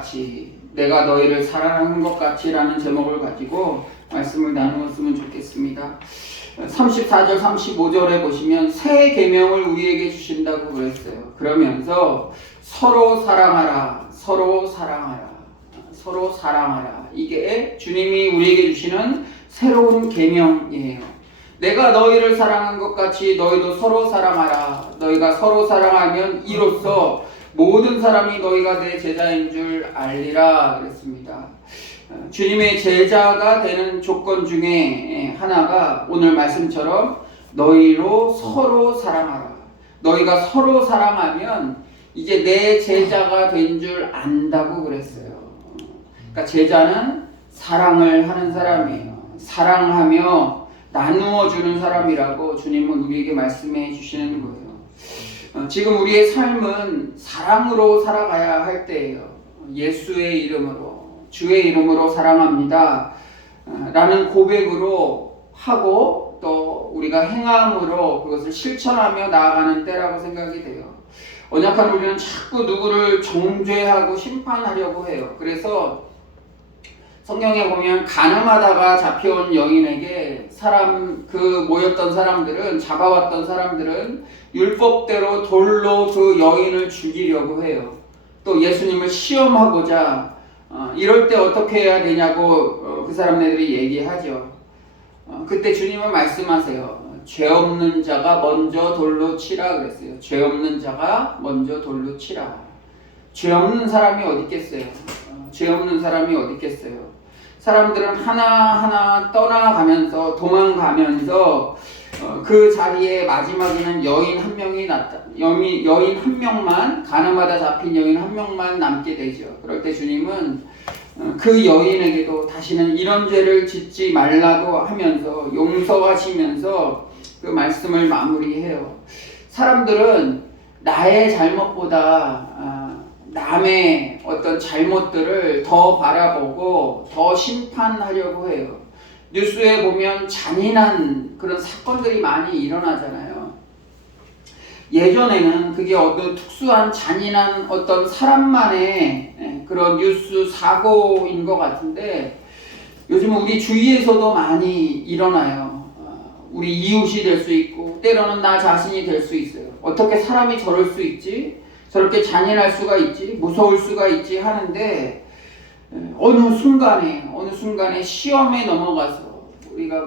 같이 내가 너희를 사랑하는 것 같이라는 제목을 가지고 말씀을 나누었으면 좋겠습니다. 34절 35절에 보시면 새 계명을 우리에게 주신다고 그랬어요. 그러면서 서로 사랑하라, 서로 사랑하라, 서로 사랑하라. 이게 주님이 우리에게 주시는 새로운 계명이에요. 내가 너희를 사랑한 것 같이 너희도 서로 사랑하라. 너희가 서로 사랑하면 이로써 모든 사람이 너희가 내 제자인 줄 알리라 그랬습니다. 주님의 제자가 되는 조건 중에 하나가 오늘 말씀처럼 너희로 서로 사랑하라. 너희가 서로 사랑하면 이제 내 제자가 된 줄 안다고 그랬어요. 그러니까 제자는 사랑을 하는 사람이에요. 사랑하며 나누어 주는 사람이라고 주님은 우리에게 말씀해 주시는 거예요. 지금 우리의 삶은 사랑으로 살아가야 할 때예요. 예수의 이름으로, 주의 이름으로 사랑합니다 라는 고백으로 하고 또 우리가 행함으로 그것을 실천하며 나아가는 때라고 생각이 돼요. 언약한 우리는 자꾸 누구를 정죄하고 심판하려고 해요. 그래서 성경에 보면 간음하다가 잡혀온 여인에게 모였던 사람들은, 잡아왔던 사람들은 율법대로 돌로 그 여인을 죽이려고 해요. 또 예수님을 시험하고자 이럴 때 어떻게 해야 되냐고 그 사람들이 얘기하죠. 그때 주님은 말씀하세요. 죄 없는 자가 먼저 돌로 치라 그랬어요. 죄 없는 자가 먼저 돌로 치라. 죄 없는 사람이 어디 있겠어요? 죄 없는 사람이 어디 있겠어요? 사람들은 하나하나 떠나가면서 도망가면서 그 자리에 마지막에는 여인 한 명만, 간음하다 잡힌 여인 한 명만 남게 되죠. 그럴 때 주님은 그 여인에게도 다시는 이런 죄를 짓지 말라고 하면서 용서하시면서 그 말씀을 마무리해요. 사람들은 나의 잘못보다 남의 어떤 잘못들을 더 바라보고 더 심판하려고 해요. 뉴스에 보면 잔인한 그런 사건들이 많이 일어나잖아요. 예전에는 그게 어떤 특수한 잔인한 어떤 사람만의 그런 뉴스 사고인 것 같은데 요즘 우리 주위에서도 많이 일어나요. 우리 이웃이 될 수 있고 때로는 나 자신이 될 수 있어요. 어떻게 사람이 저럴 수 있지? 저렇게 잔인할 수가 있지? 무서울 수가 있지? 하는데 어느 순간에 시험에 넘어가서 우리가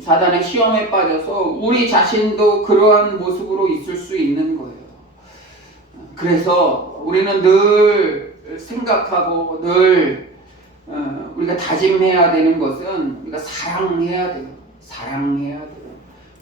사단의 시험에 빠져서 우리 자신도 그러한 모습으로 있을 수 있는 거예요. 그래서 우리는 늘 생각하고 늘 우리가 다짐해야 되는 것은 우리가 사랑해야 돼요. 사랑해야 돼요.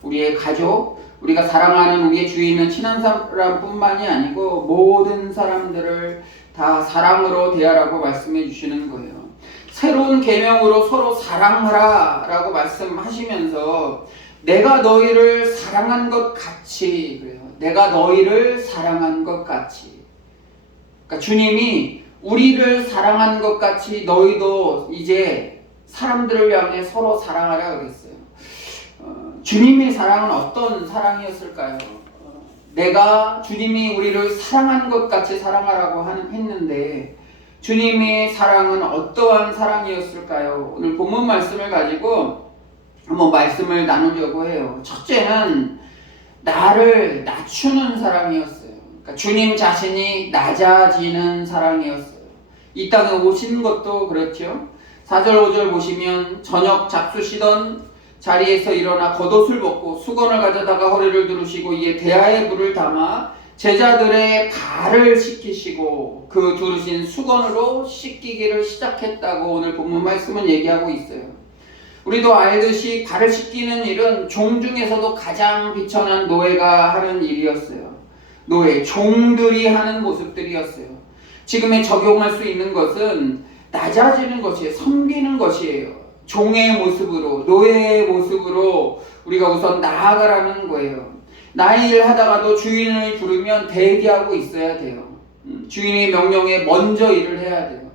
우리의 가족, 우리가 사랑하는 우리의 주위에 있는 친한 사람뿐만이 아니고 모든 사람들을 다 사랑으로 대하라고 말씀해 주시는 거예요. 새로운 계명으로 서로 사랑하라 라고 말씀하시면서 내가 너희를 사랑한 것 같이 그래요. 내가 너희를 사랑한 것 같이. 그러니까 주님이 우리를 사랑한 것 같이 너희도 이제 사람들을 향해 서로 사랑하라 그랬어요. 주님의 사랑은 어떤 사랑이었을까요? 내가 주님이 우리를 사랑한 것 같이 사랑하라고 했는데 주님의 사랑은 어떠한 사랑이었을까요? 오늘 본문 말씀을 가지고 한번 말씀을 나누려고 해요. 첫째는 나를 낮추는 사랑이었어요. 그러니까 주님 자신이 낮아지는 사랑이었어요. 이 땅에 오신 것도 그렇죠. 4절 5절 보시면 저녁 잡수시던 자리에서 일어나 겉옷을 벗고 수건을 가져다가 허리를 두르시고 이에 대야에 물을 담아 제자들의 발을 씻기시고 그 두르신 수건으로 씻기기를 시작했다고 오늘 본문 말씀은 얘기하고 있어요. 우리도 알듯이 발을 씻기는 일은 종 중에서도 가장 비천한 노예가 하는 일이었어요. 노예, 종들이 하는 모습들이었어요. 지금에 적용할 수 있는 것은 낮아지는 것이에요. 섬기는 것이에요. 종의 모습으로, 노예의 모습으로 우리가 우선 나아가라는 거예요. 나의 일을 하다가도 주인을 부르면 대기하고 있어야 돼요. 주인의 명령에 먼저 일을 해야 돼요.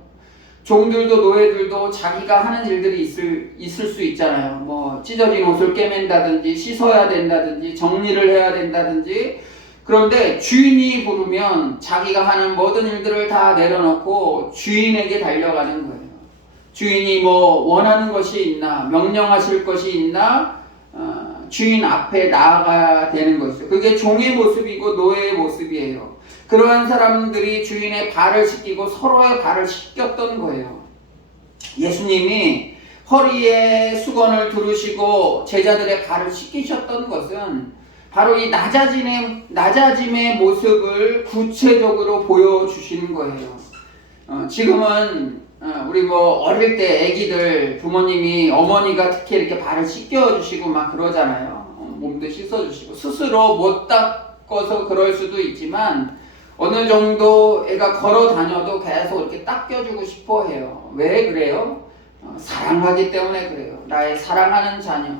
종들도 노예들도 자기가 하는 일들이 있을 수 있잖아요. 뭐 찢어진 옷을 꿰맨다든지 씻어야 된다든지 정리를 해야 된다든지 그런데 주인이 부르면 자기가 하는 모든 일들을 다 내려놓고 주인에게 달려가는 거예요. 주인이 뭐 원하는 것이 있나, 명령하실 것이 있나, 주인 앞에 나아가야 되는 것이죠. 그게 종의 모습이고 노예의 모습이에요. 그러한 사람들이 주인의 발을 씻기고 서로의 발을 씻겼던 거예요. 예수님이 허리에 수건을 두르시고 제자들의 발을 씻기셨던 것은 바로 이 낮아짐의 모습을 구체적으로 보여주시는 거예요. 지금은 우리 뭐 어릴 때 애기들 부모님이 어머니가 특히 이렇게 발을 씻겨주시고 막 그러잖아요. 몸도 씻어주시고 스스로 못 닦아서 그럴 수도 있지만 어느 정도 애가 걸어 다녀도 계속 이렇게 닦여주고 싶어 해요. 왜 그래요? 사랑하기 때문에 그래요. 나의 사랑하는 자녀,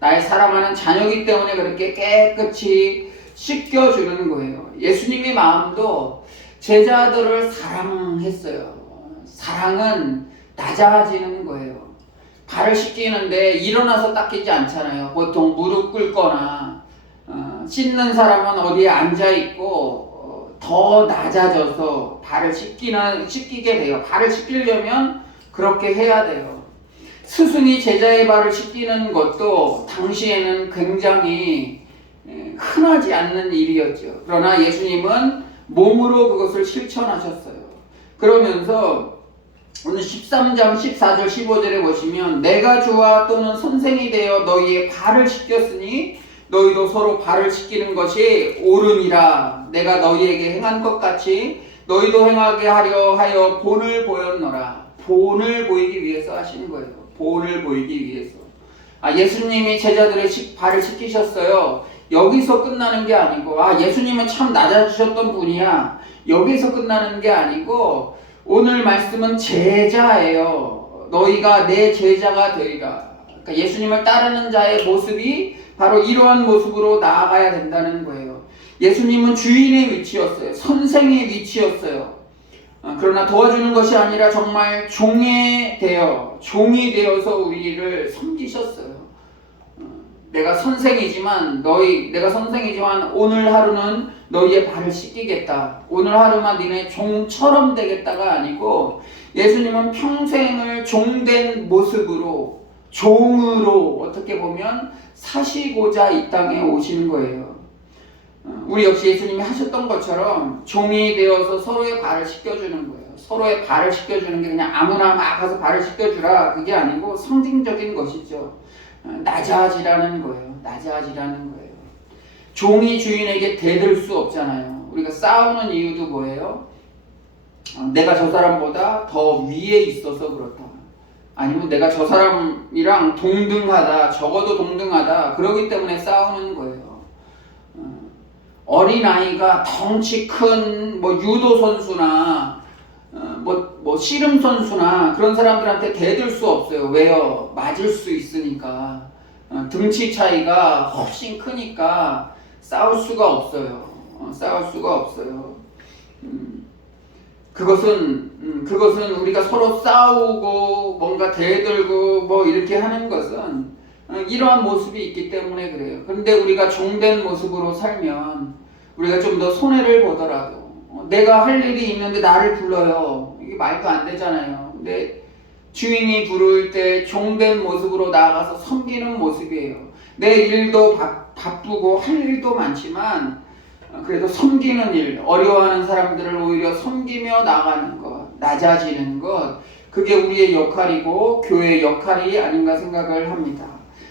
나의 사랑하는 자녀이기 때문에 그렇게 깨끗이 씻겨주는 거예요. 예수님의 마음도 제자들을 사랑했어요. 사랑은 낮아지는 거예요. 발을 씻기는데 일어나서 닦이지 않잖아요. 보통 무릎 꿇거나 씻는 사람은 어디에 앉아있고 더 낮아져서 발을 씻기게 돼요. 발을 씻기려면 그렇게 해야 돼요. 스승이 제자의 발을 씻기는 것도 당시에는 굉장히 흔하지 않는 일이었죠. 그러나 예수님은 몸으로 그것을 실천하셨어요. 그러면서 오늘 13장 14절 15절에 보시면 내가 주와 또는 선생이 되어 너희의 발을 씻겼으니 너희도 서로 발을 씻기는 것이 옳으니라. 내가 너희에게 행한 것 같이 너희도 행하게 하려 하여 본을 보였노라. 본을 보이기 위해서 하시는 거예요. 본을 보이기 위해서. 예수님이 제자들의 발을 씻기셨어요. 여기서 끝나는 게 아니고 예수님은 참 낮아지셨던 분이야. 여기서 끝나는 게 아니고 오늘 말씀은 제자예요. 너희가 내 제자가 되리라. 그러니까 예수님을 따르는 자의 모습이 바로 이러한 모습으로 나아가야 된다는 거예요. 예수님은 주인의 위치였어요. 선생의 위치였어요. 그러나 도와주는 것이 아니라 정말 종이 되어서 우리를 섬기셨어요. 내가 선생이지만 오늘 하루는 너희의 발을 씻기겠다. 오늘 하루만 니네 종처럼 되겠다가 아니고 예수님은 평생을 종된 모습으로 종으로 어떻게 보면 사시고자 이 땅에 오신 거예요. 우리 역시 예수님이 하셨던 것처럼 종이 되어서 서로의 발을 씻겨주는 거예요. 서로의 발을 씻겨주는 게 그냥 아무나 막 가서 발을 씻겨주라 그게 아니고 상징적인 것이죠. 낮아지라는 거예요. 종이 주인에게 대들 수 없잖아요. 우리가 싸우는 이유도 뭐예요? 내가 저 사람보다 더 위에 있어서 그렇다. 아니면 내가 저 사람이랑 동등하다, 적어도 동등하다. 그러기 때문에 싸우는 거예요. 어린아이가 덩치 큰 유도 선수나 씨름 선수나 그런 사람들한테 대들 수 없어요. 왜요? 맞을 수 있으니까. 등치 차이가 훨씬 크니까 싸울 수가 없어요. 그것은 우리가 서로 싸우고 뭔가 대들고 이렇게 하는 것은 이러한 모습이 있기 때문에 그래요. 그런데 우리가 종된 모습으로 살면 우리가 좀 더 손해를 보더라도 내가 할 일이 있는데 나를 불러요. 이게 말도 안 되잖아요. 근데 주인이 부를 때 종된 모습으로 나아가서 섬기는 모습이에요. 내 일도 바쁘고 할 일도 많지만 그래도 섬기는 일, 어려워하는 사람들을 오히려 섬기며 나가는 것, 낮아지는 것, 그게 우리의 역할이고 교회의 역할이 아닌가 생각을 합니다.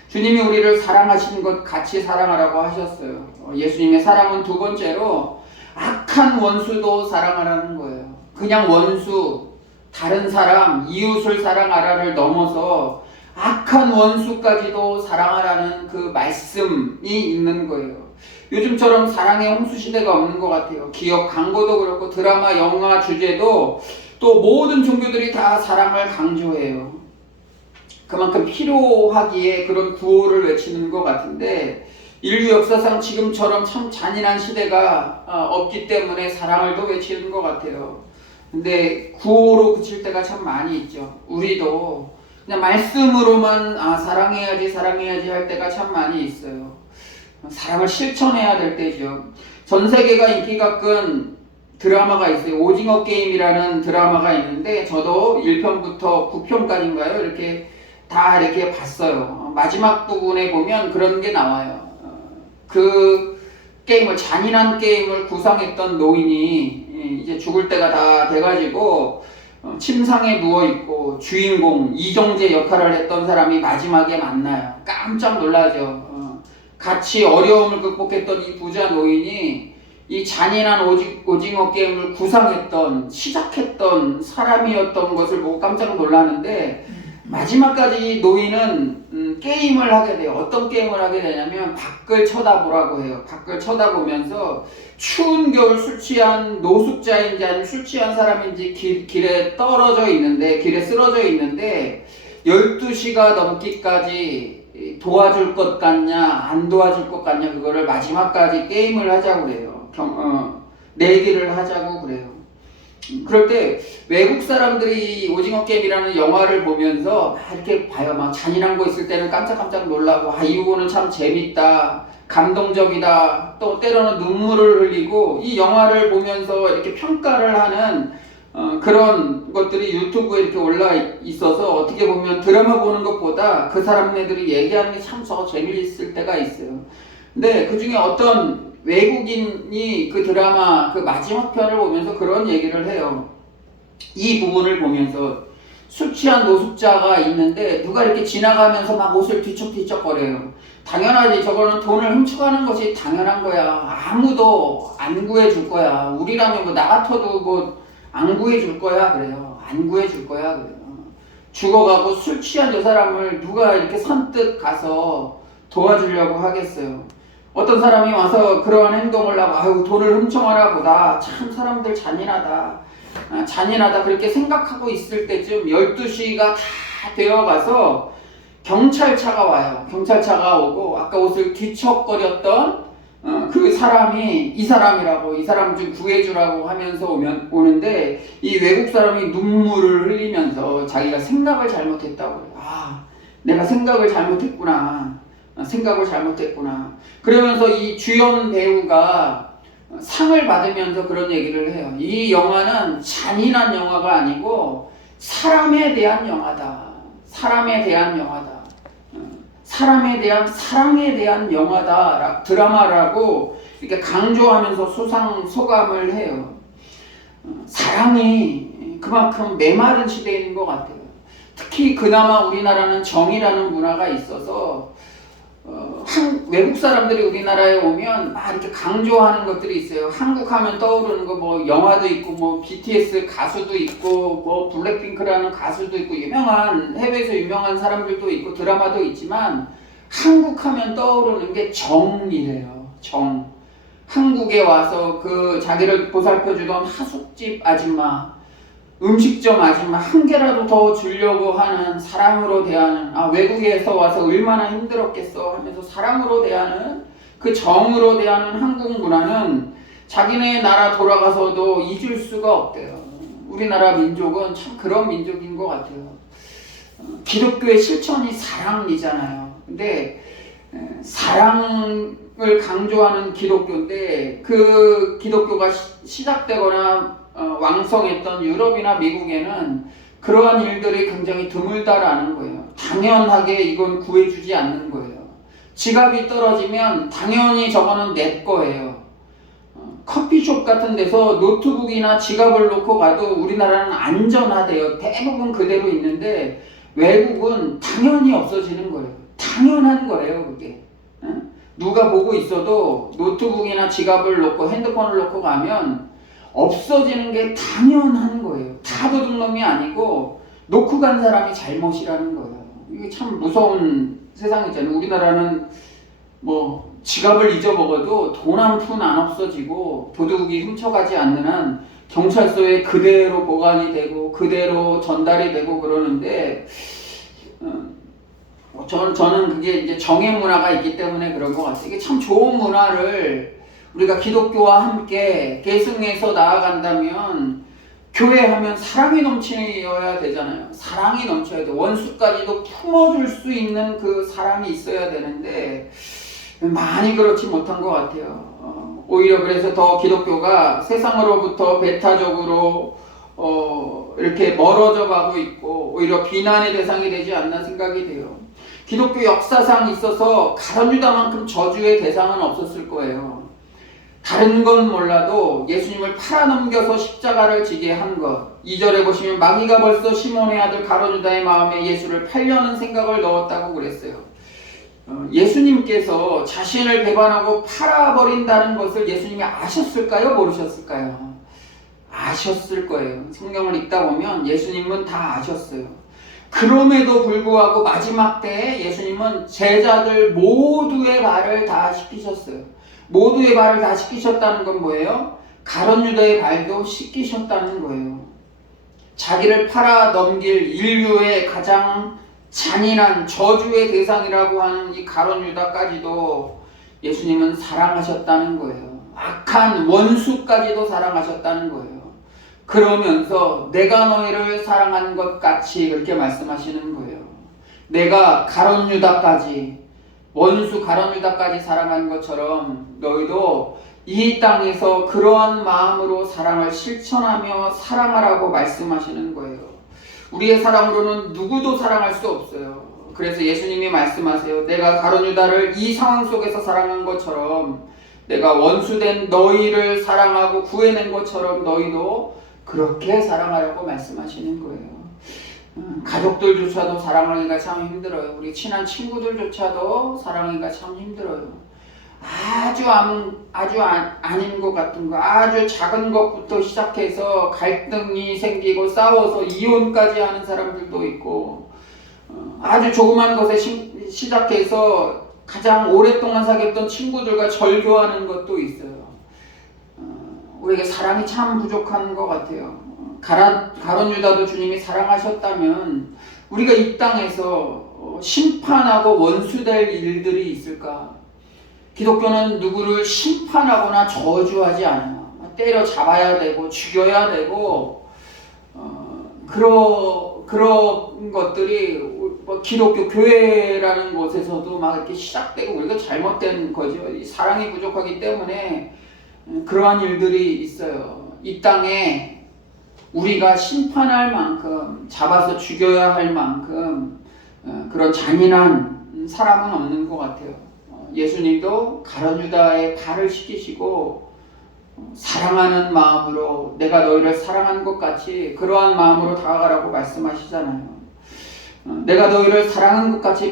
주님이 우리를 사랑하시는 것 같이 사랑하라고 하셨어요. 예수님의 사랑은 두 번째로 악한 원수도 사랑하라는 거예요. 그냥 원수, 다른 사람, 이웃을 사랑하라를 넘어서 악한 원수까지도 사랑하라는 그 말씀이 있는 거예요. 요즘처럼 사랑의 홍수 시대가 없는 것 같아요. 기업 광고도 그렇고 드라마, 영화 주제도 또 모든 종교들이 다 사랑을 강조해요. 그만큼 필요하기에 그런 구호를 외치는 것 같은데 인류 역사상 지금처럼 참 잔인한 시대가 없기 때문에 사랑을 더 외치는 것 같아요. 근데 구호로 그칠 때가 참 많이 있죠. 우리도 그냥 말씀으로만 사랑해야지 할 때가 참 많이 있어요. 사랑을 실천해야 될 때죠. 전 세계가 인기가 끈 드라마가 있어요. 오징어 게임이라는 드라마가 있는데 저도 1편부터 9편까지인가요? 이렇게 다 이렇게 봤어요. 마지막 부분에 보면 그런 게 나와요. 그 게임을, 잔인한 게임을 구상했던 노인이 이제 죽을 때가 다 돼가지고 침상에 누워있고 주인공 이정재 역할을 했던 사람이 마지막에 만나요. 깜짝 놀라죠. 같이 어려움을 극복했던 이 부자 노인이 이 잔인한 오징어 게임을 구상했던, 시작했던 사람이었던 것을 보고 깜짝 놀라는데, 마지막까지 노인은 게임을 하게 돼요. 어떤 게임을 하게 되냐면 밖을 쳐다보라고 해요. 밖을 쳐다보면서 추운 겨울 술 취한 노숙자인지 아니면 술 취한 사람인지 길에 떨어져 있는데, 길에 쓰러져 있는데 12시가 넘기까지 도와줄 것 같냐 안 도와줄 것 같냐, 그거를 마지막까지 게임을 하자고 그래요. 내기를 하자고 그래요. 그럴 때 외국 사람들이 오징어 게임이라는 영화를 보면서 막 이렇게 봐요. 막 잔인한 거 있을 때는 깜짝깜짝 놀라고, 이 부분은 참 재밌다, 감동적이다, 또 때로는 눈물을 흘리고, 이 영화를 보면서 이렇게 평가를 하는 그런 것들이 유튜브에 이렇게 올라 있어서 어떻게 보면 드라마 보는 것보다 그 사람네들이 얘기하는 게 참 더 재미있을 때가 있어요. 근데 그 중에 어떤 외국인이 그 드라마 그 마지막 편을 보면서 그런 얘기를 해요. 이 부분을 보면서 술 취한 노숙자가 있는데 누가 이렇게 지나가면서 막 옷을 뒤척뒤척거려요. 당연하지, 저거는 돈을 훔쳐가는 것이 당연한 거야. 아무도 안 구해줄 거야. 우리라면 뭐 나 같아도 뭐 안 구해줄 거야 그래요. 안 구해줄 거야 그래요. 죽어가고 술 취한 저 사람을 누가 이렇게 선뜻 가서 도와주려고 하겠어요. 어떤 사람이 와서 그러한 행동을 하고, 아유 돈을 훔쳐가나 보다, 참 사람들 잔인하다, 잔인하다 그렇게 생각하고 있을 때쯤 12시가 다 되어가서 경찰차가 와요. 경찰차가 오고 아까 옷을 뒤척거렸던 그 사람이 이 사람이라고, 이 사람 좀 구해주라고 하면서 오는데, 이 외국 사람이 눈물을 흘리면서 자기가 생각을 잘못했다고 해요. 내가 생각을 잘못했구나. 그러면서 이 주연 배우가 상을 받으면서 그런 얘기를 해요. 이 영화는 잔인한 영화가 아니고 사람에 대한 영화다. 사람에 대한 사랑에 대한 영화다. 드라마라고 이렇게 강조하면서 소감을 해요. 사랑이 그만큼 메마른 시대인 것 같아요. 특히 그나마 우리나라는 정이라는 문화가 있어서 외국 사람들이 우리나라에 오면 막 이렇게 강조하는 것들이 있어요. 한국 하면 떠오르는 거 뭐 영화도 있고, 뭐 BTS 가수도 있고, 뭐 블랙핑크라는 가수도 있고, 해외에서 유명한 사람들도 있고, 드라마도 있지만 한국 하면 떠오르는 게 정이래요. 정. 한국에 와서 그 자기를 보살펴주던 하숙집 아줌마, 음식점 아줌마 한 개라도 더 주려고 하는, 사랑으로 대하는, 외국에서 와서 얼마나 힘들었겠어 하면서 사랑으로 대하는, 그 정으로 대하는 한국 문화는 자기네 나라 돌아가서도 잊을 수가 없대요. 우리나라 민족은 참 그런 민족인 것 같아요. 기독교의 실천이 사랑이잖아요. 근데 사랑을 강조하는 기독교인데, 그 기독교가 시작되거나 왕성했던 유럽이나 미국에는 그러한 일들이 굉장히 드물다라는 거예요. 당연하게 이건 구해주지 않는 거예요. 지갑이 떨어지면 당연히 저거는 내 거예요. 커피숍 같은 데서 노트북이나 지갑을 놓고 가도 우리나라는 안전하대요. 대부분 그대로 있는데 외국은 당연히 없어지는 거예요. 당연한 거래요, 그게. 누가 보고 있어도 노트북이나 지갑을 놓고 핸드폰을 놓고 가면 없어지는 게 당연한 거예요. 다 도둑놈이 아니고 놓고 간 사람이 잘못이라는 거예요. 이게 참 무서운 세상이잖아요. 우리나라는 뭐 지갑을 잊어먹어도 돈 한 푼 안 없어지고 도둑이 훔쳐가지 않는 한 경찰서에 그대로 보관이 되고 그대로 전달이 되고 그러는데, 저는 그게 이제 정의 문화가 있기 때문에 그런 것 같아요. 이게 참 좋은 문화를 우리가 기독교와 함께 계승해서 나아간다면, 교회하면 사랑이 넘치어야 되잖아요. 사랑이 넘쳐야 돼. 원수까지도 품어줄 수 있는 그 사랑이 있어야 되는데, 많이 그렇지 못한 것 같아요. 오히려 그래서 더 기독교가 세상으로부터 배타적으로 이렇게 멀어져 가고 있고 오히려 비난의 대상이 되지 않나 생각이 돼요. 기독교 역사상 있어서 가룟 유다만큼 저주의 대상은 없었을 거예요. 다른 건 몰라도 예수님을 팔아넘겨서 십자가를 지게 한 것. 2절에 보시면 마귀가 벌써 시몬의 아들 가룟 유다의 마음에 예수를 팔려는 생각을 넣었다고 그랬어요. 예수님께서 자신을 배반하고 팔아버린다는 것을 예수님이 아셨을까요? 모르셨을까요? 아셨을 거예요. 성경을 읽다 보면 예수님은 다 아셨어요. 그럼에도 불구하고 마지막 때에 예수님은 제자들 모두의 발을 다 씻기셨어요. 모두의 발을 다 씻기셨다는 건 뭐예요? 가룟 유다의 발도 씻기셨다는 거예요. 자기를 팔아 넘길 인류의 가장 잔인한 저주의 대상이라고 하는 이 가룟 유다까지도 예수님은 사랑하셨다는 거예요. 악한 원수까지도 사랑하셨다는 거예요. 그러면서 내가 너희를 사랑한 것 같이 그렇게 말씀하시는 거예요. 내가 가룟 유다까지 원수 가룟 유다까지 사랑한 것처럼 너희도 이 땅에서 그러한 마음으로 사랑을 실천하며 사랑하라고 말씀하시는 거예요. 우리의 사랑으로는 누구도 사랑할 수 없어요. 그래서 예수님이 말씀하세요. 내가 가룟 유다를 이 상황 속에서 사랑한 것처럼 내가 원수된 너희를 사랑하고 구해낸 것처럼 너희도 그렇게 사랑하라고 말씀하시는 거예요. 가족들조차도 사랑하기가 참 힘들어요. 우리 친한 친구들조차도 사랑하기가 참 힘들어요. 아주 아닌 것 같은 거, 아주 작은 것부터 시작해서 갈등이 생기고 싸워서 이혼까지 하는 사람들도 있고, 아주 조그만 것에 시작해서 가장 오랫동안 사귀었던 친구들과 절교하는 것도 있어요. 우리에게 사랑이 참 부족한 것 같아요. 가룟 유다도 주님이 사랑하셨다면 우리가 이 땅에서 심판하고 원수될 일들이 있을까? 기독교는 누구를 심판하거나 저주하지 않아요. 때려 잡아야 되고 죽여야 되고 그런 것들이 기독교 교회라는 곳에서도 막 이렇게 시작되고 우리가 잘못된 거죠. 이 사랑이 부족하기 때문에 그러한 일들이 있어요. 이 땅에 우리가 심판할 만큼 잡아서 죽여야 할 만큼 그런 잔인한 사람은 없는 것 같아요. 예수님도 가룟 유다의 발을 씻기시고 사랑하는 마음으로 내가 너희를 사랑한 것 같이 그러한 마음으로 다가가라고 말씀하시잖아요. 내가 너희를 사랑한 것 같이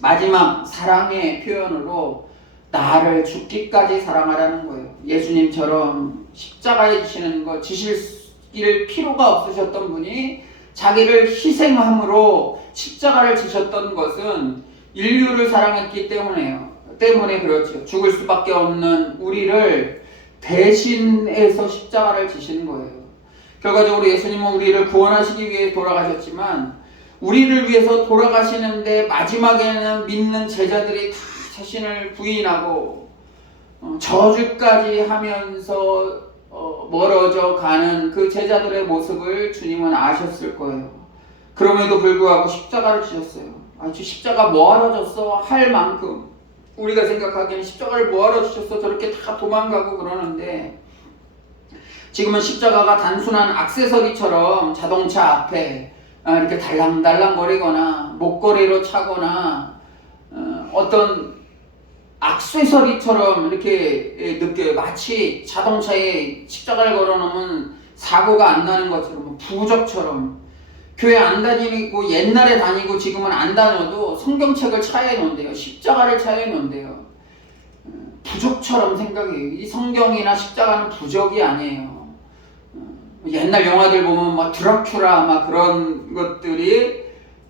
마지막 사랑의 표현으로 나를 죽기까지 사랑하라는 거예요. 예수님처럼 십자가에 지실 필요가 없으셨던 분이 자기를 희생함으로 십자가를 지셨던 것은 인류를 사랑했기 때문에 그렇죠. 죽을 수밖에 없는 우리를 대신해서 십자가를 지시는 거예요. 결과적으로 예수님은 우리를 구원하시기 위해 돌아가셨지만 우리를 위해서 돌아가시는데 마지막에는 믿는 제자들이 다 자신을 부인하고 저주까지 하면서 멀어져 가는 그 제자들의 모습을 주님은 아셨을 거예요. 그럼에도 불구하고 십자가를 지셨어요. 십자가 뭐하러 졌어? 할 만큼 우리가 생각하기에는 십자가를 뭐하러 지셨어? 저렇게 다 도망가고 그러는데 지금은 십자가가 단순한 액세서리처럼 자동차 앞에 이렇게 달랑달랑 거리거나 목걸이로 차거나 어떤 액세서리처럼 이렇게 느껴요. 마치 자동차에 십자가를 걸어놓으면 사고가 안 나는 것처럼 부적처럼 교회 안 다니고 옛날에 다니고 지금은 안 다녀도 성경책을 차에 놓는데요. 십자가를 차에 놓는데요. 부적처럼 생각해요. 이 성경이나 십자가는 부적이 아니에요. 옛날 영화들 보면 막 드라큘라 막 그런 것들이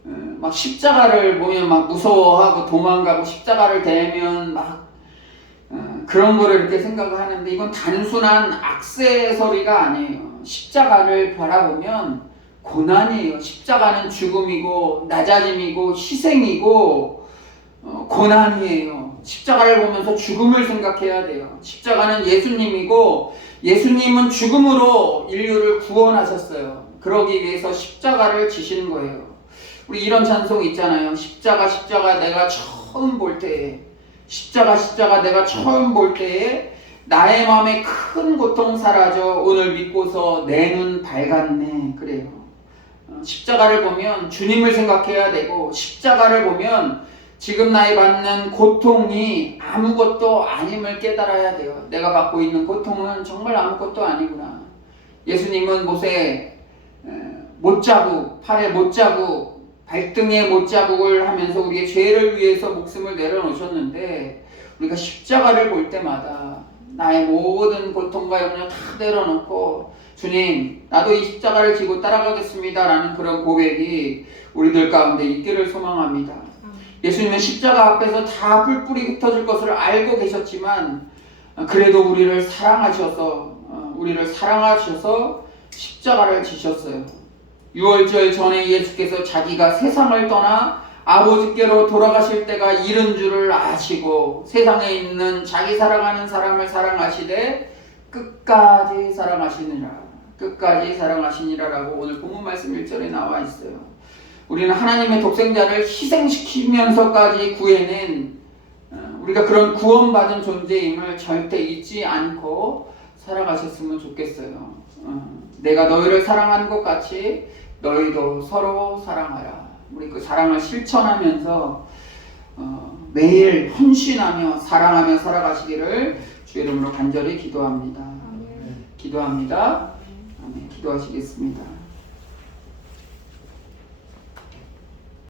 막 십자가를 보면 막 무서워하고 도망가고 십자가를 대면 막 그런 거를 이렇게 생각을 하는데 이건 단순한 액세서리가 아니에요. 십자가를 바라보면 고난이에요. 십자가는 죽음이고 낮아짐이고 희생이고 고난이에요. 십자가를 보면서 죽음을 생각해야 돼요. 십자가는 예수님이고 예수님은 죽음으로 인류를 구원하셨어요. 그러기 위해서 십자가를 지시는 거예요. 우리 이런 찬송 있잖아요. 십자가 내가 저 처음 볼 때에 십자가 내가 처음 볼 때에 나의 마음에 큰 고통 사라져 오늘 믿고서 내 눈 밝았네. 그래요. 십자가를 보면 주님을 생각해야 되고 십자가를 보면 지금 나이 받는 고통이 아무것도 아님을 깨달아야 돼요. 내가 받고 있는 고통은 정말 아무것도 아니구나. 예수님은 못에 못자국, 팔에 못자국, 발등에 못자국을 하면서 우리의 죄를 위해서 목숨을 내려놓으셨는데 우리가 십자가를 볼 때마다 나의 모든 고통과 염려 다 내려놓고 주님 나도 이 십자가를 지고 따라가겠습니다 라는 그런 고백이 우리들 가운데 있기를 소망합니다. 예수님은 십자가 앞에서 다 뿔뿔이 흩어질 것을 알고 계셨지만 그래도 우리를 사랑하셔서 십자가를 지셨어요. 유월절 전에 예수께서 자기가 세상을 떠나 아버지께로 돌아가실 때가 이른 줄을 아시고 세상에 있는 자기 사랑하는 사람을 사랑하시되 끝까지 사랑하시니라라고 오늘 본문 말씀 1절에 나와 있어요. 우리는 하나님의 독생자를 희생시키면서까지 구해낸 우리가 그런 구원받은 존재임을 절대 잊지 않고 살아가셨으면 좋겠어요. 내가 너희를 사랑한 것 같이 너희도 서로 사랑하라. 우리 그 사랑을 실천하면서 매일 헌신하며 사랑하며 살아가시기를 주의 이름으로 간절히 기도합니다. 기도하시겠습니다.